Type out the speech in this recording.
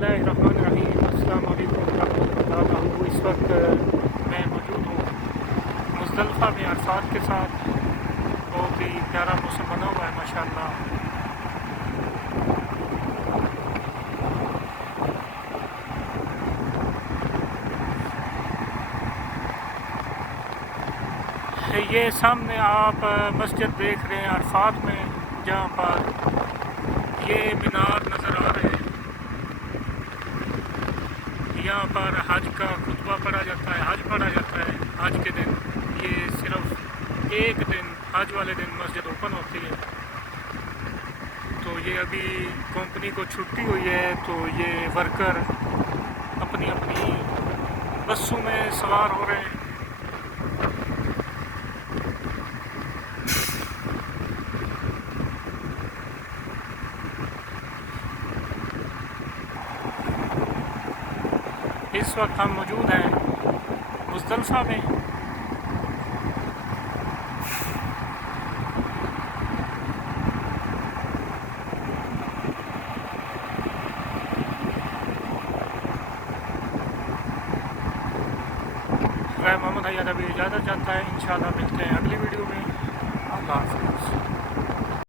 बिस्मिल्लाहिर्रहमानिर्रहीम। अस्सलाम वालेकुम रहमतुल्लाहि व बरकातहू। इस वक्त मैं मौजूद हूँ मुज़दलिफ़ा में अरफ़ात के साथ। बहुत ही प्यारा मौसम बना हुआ है माशाअल्लाह। ये सामने आप मस्जिद देख रहे हैं अरफ़ात में, जहाँ पर ये मीनार नज़र आ रहे हैं। यहाँ पर हज का खुतबा पढ़ा जाता है, हज पढ़ा जाता है हज के दिन। ये सिर्फ एक दिन हज वाले दिन मस्जिद ओपन होती है। तो ये अभी कंपनी को छुट्टी हुई है, तो ये वर्कर अपनी अपनी बसों में सवार हो रहे हैं। इस वक्त हम मौजूद हैं मुज़दलिफ़ा में। मैं मोहम्मद हयात अभी इजाज़त चाहता है। इंशाअल्लाह मिलते हैं अगली वीडियो में। अल्लाह हाफ़िज़।